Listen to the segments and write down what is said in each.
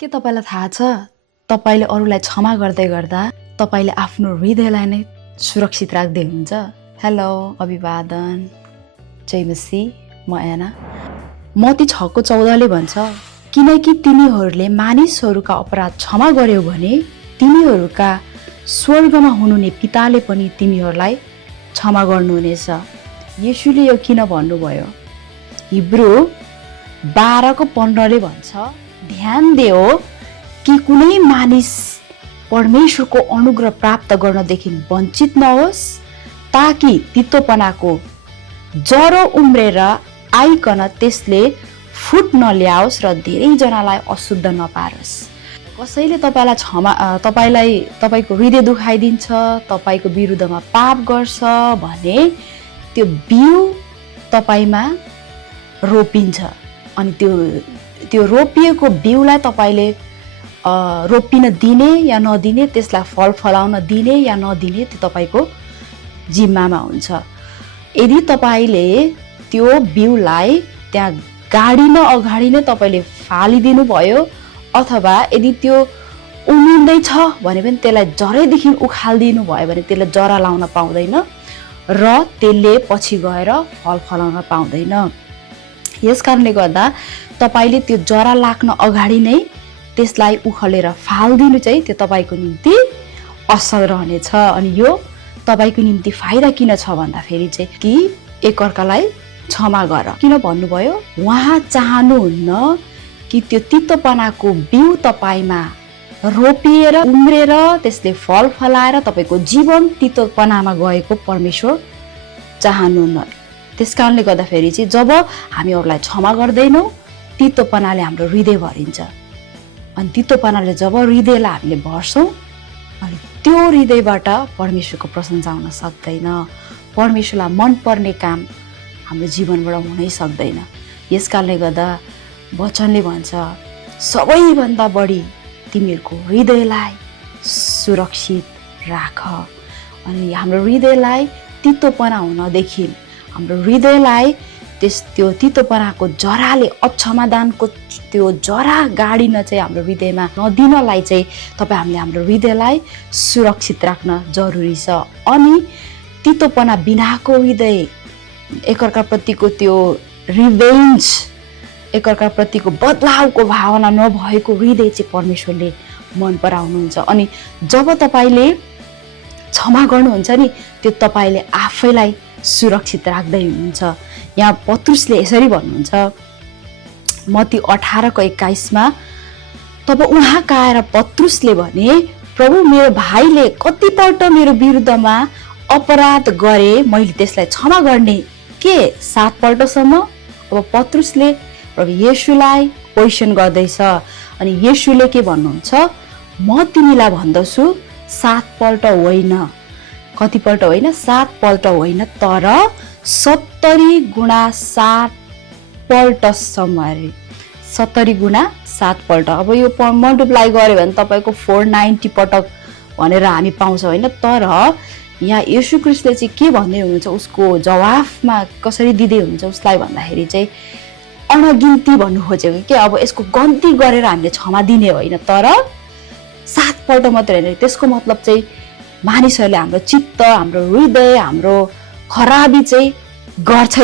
के तपाईलाई थाहा छ तपाईले अरूलाई क्षमा गर्दै गर्दा तपाईले आफ्नो हृदयलाई नै सुरक्षित राख्दै हुनुहुन्छ। हेलो, अभिवादन, जय मसी, म एना। मत्ती 6:14 भन्छ, किनकि तिमीहरूले मानिसहरूका अपराध क्षमा गर्यौ भने तिमीहरूका स्वर्गमा हुनुहुने पिताले पनि तिमीहरूलाई क्षमा गर्नुहुनेछ। येशूले यो किन भन्नुभयो? हिब्रू 12:15 भन्छ, ध्यान देऊ कि कुनै मानिस परमेश्वरको अनुग्रह प्राप्त गर्नदेखि वञ्चित नहोस्, ताकि तितोपनाको जरो उम्रेर आइकन त्यसले फुट नल्याओस् र धेरैजनालाई अशुद्ध नपारोस्। कसैले तपाईलाई तपाईको हृदय दुखाइदिन्छ, तपाईको विरुद्धमा पाप गर्छ भने त्यो बिउ तपाईमा रोपिन्छ अनि त्यो रोपिएको बिउलाई तपाईले रोपिन दिने या नदिने, त्यसलाई फल फलाउन दिने या नदिने त्यो तपाईको जिम्मामा हुन्छ। यदि तपाईले त्यो बिउलाई त्यहाँ गाडिन अगाडि नै तपाईले फालिदिनु भयो, अथवा यदि त्यो उम्रिँदैछ भने पनि त्यसलाई जरैदेखि उखालिदिनु भयो भने त्यसले जरा लाउन पाउँदैन र त्यसले पछि गएर फल फलाउन पाउँदैन। यस कारणले गर्दा तपाईले त्यो जरा लाग्न अगाडि नै त्यसलाई उखलेर फालिदिनु चाहिँ त्यो तपाईको निम्ति असल रहनेछ। अनि यो तपाईको निम्ति फाइदा किन छ भन्दाखेरि चाहिँ कि एकअर्कालाई क्षमा गर। किन भन्नुभयो? उहाँ चाहनुहुन्न कि त्यो तितोपनाको बिउ तपाईमा रोपिएर उम्रेर त्यसले फल फलाएर तपाईको जीवन तितोपनामा गएको परमेश्वर चाहनुहुन्न। त्यस कारणले गर्दाखेरि चाहिँ जब हामी अरूलाई क्षमा गर्दैनौँ, तितोपनाले हाम्रो हृदय भरिन्छ। अनि तितोपनाले जब हृदयलाई हामीले भर्छौँ, अनि त्यो हृदयबाट परमेश्वरको प्रशंसा हुन सक्दैन, परमेश्वरलाई मनपर्ने काम हाम्रो जीवनबाट हुनै सक्दैन। यस कारणले गर्दा वचनले भन्छ, सबैभन्दा बढी तिमीहरूको हृदयलाई सुरक्षित राख। अनि हाम्रो हृदयलाई तितोपना हुनदेखि, हाम्रो हृदयलाई त्यो तितोपनाको जराले, अक्षमादानको त्यो जरा गाडिन चाहिँ हाम्रो हृदयमा नदिनलाई चाहिँ हामीले हाम्रो हृदयलाई सुरक्षित राख्न जरुरी छ। अनि तितोपना बिनाको हृदय, एकअर्काप्रतिको त्यो रिभेन्ज, एकअर्काप्रतिको बदलावको भावना नभएको हृदय चाहिँ परमेश्वरले मन पराउनुहुन्छ। अनि जब तपाईले क्षमा गर्नुहुन्छ नि, त्यो तपाईले आफैलाई सुरक्षित राख्दै हुनुहुन्छ। यहाँ पत्रुसले यसरी भन्नुहुन्छ, मत्ती 18:21 तब उहाँ आएर पत्रुसले भने, प्रभु, मेरो भाइले कतिपल्ट मेरो विरुद्धमा अपराध गरे, मैले त्यसलाई क्षमा गर्ने के 7 पल्टसम्म? अब पत्रुसले प्रभु येशूलाई क्वेसन गर्दैछ। अनि येशूले के भन्नुहुन्छ? म तिमीलाई भन्दछु 7 पल्ट होइन। कतिपल्ट होइन? 7 पल्ट होइन, तर 70 गुणा 7 पल्टसम्म अरे। 70 गुणा 7 पल्ट। अब यो मल्टिप्लाई गर्यो भने तपाईको 490 पटक भनेर हामी पाउँछौँ होइन। तर यहाँ येशू ख्रीष्टले चाहिँ के भन्दै हुनुहुन्छ, उसको जवाफमा कसरी दिँदै हुनुहुन्छ उसलाई भन्दाखेरि चाहिँ अनगिन्ती भन्नु खोजेको के, अब यसको गन्ती गरेर हामीले क्षमा दिने होइन, तर 7 पल्ट मात्र होइन। त्यसको मतलब चाहिँ मानिसहरूले हाम्रो चित्त, हाम्रो हृदय, हाम्रो खराबी चाहिँ गर्छ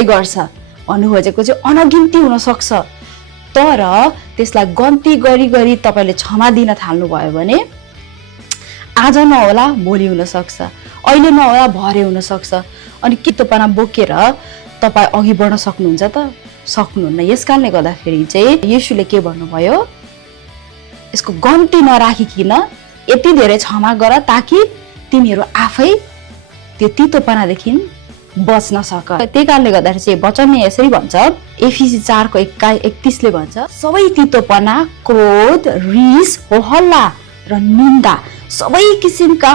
भन्नु खोजेको चाहिँ अनगिन्ती हुन सक्छ। तर त्यसलाई गन्ती गरी तपाईले क्षमा दिन थाल्नुभयो भने आज नहोला भोलि हुन सक्छ, अहिले नहोला भरे हुन सक्छ। अनि तितोपना बोकेर तपाईँ अघि बढ्न सक्नुहुन्छ त? सक्नुहुन्न। यस कारणले गर्दाखेरि चाहिँ येशूले के भन्नुभयो, यसको गन्ती नराखिकन यति धेरै क्षमा गर, ताकि तिमीहरू आफै त्यो तितोपनादेखि बच्न सक। त्यही कारणले गर्दाखेरि चाहिँ वचनले यसरी भन्छ, एफिसी 4:31 भन्छ, सबै तितोपना, क्रोध, रिस, होहल्ला र निन्दा, सबै किसिमका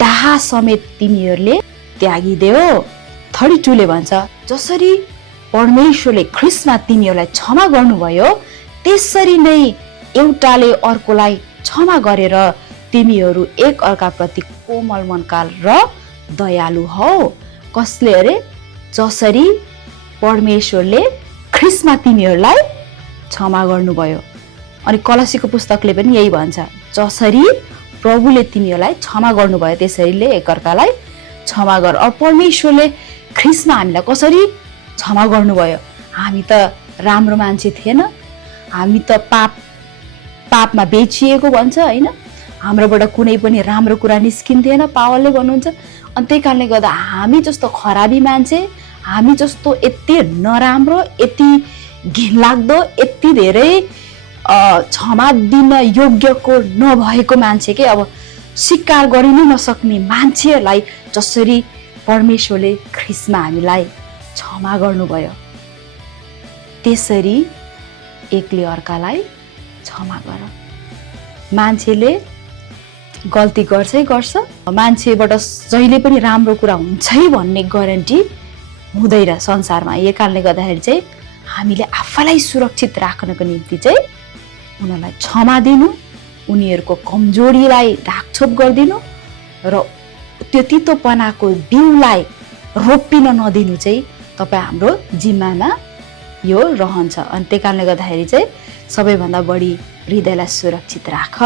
डाहा समेत तिमीहरूले त्यागिदेऊ। 32ले भन्छ, जसरी परमेश्वरले ख्रीष्टमा तिमीहरूलाई क्षमा गर्नुभयो, त्यसरी नै एउटाले अर्कोलाई क्षमा गरेर तिमीहरू एक अर्काप्रति कोमल मनका र दयालु हौ। कसले अरे? जसरी परमेश्वरले ख्रीष्टमा तिमीहरूलाई क्षमा गर्नुभयो। अनि कलसीको पुस्तकले पनि यही भन्छ, जसरी प्रभुले तिमीहरूलाई क्षमा गर्नुभयो त्यसरीले एकअर्कालाई क्षमा गर। अब परमेश्वरले ख्रिस्टमा हामीलाई कसरी क्षमा गर्नुभयो? हामी त राम्रो मान्छे थिएन, हामी त पापमा बेचिएको भन्छ होइन, हाम्रोबाट कुनै पनि राम्रो कुरा निस्किन्थेन पावलले भन्नुहुन्छ। अनि त्यही कारणले गर्दा हामी जस्तो खराबी मान्छे, हामी जस्तो यति नराम्रो, यति घिनलाग्दो, यति धेरै क्षमा दिन योग्यको नभएको मान्छे के अब स्वीकार गरिनै नसक्ने मान्छेहरूलाई जसरी परमेश्वरले ख्रिस्टमा हामीलाई क्षमा गर्नुभयो त्यसरी एकले अर्कालाई क्षमा गर। मान्छेले गल्ती गर्छै गर्छ, मान्छेबाट जहिले पनि राम्रो कुरा हुन्छै भन्ने ग्यारेन्टी हुँदैन संसारमा। यही कारणले गर्दाखेरि चाहिँ हामीले आफैलाई सुरक्षित राख्नको निम्ति चाहिँ उनीहरूलाई क्षमा दिनु, उनीहरूको कमजोरीलाई ढाकछोप गरिदिनु र त्यो तितोपनाको बिउलाई रोपिन नदिनु चाहिँ तपाईँ हाम्रो जिम्मामा यो रहन्छ। अनि त्यही कारणले गर्दाखेरि चाहिँ सबैभन्दा बढी हृदयलाई सुरक्षित राख।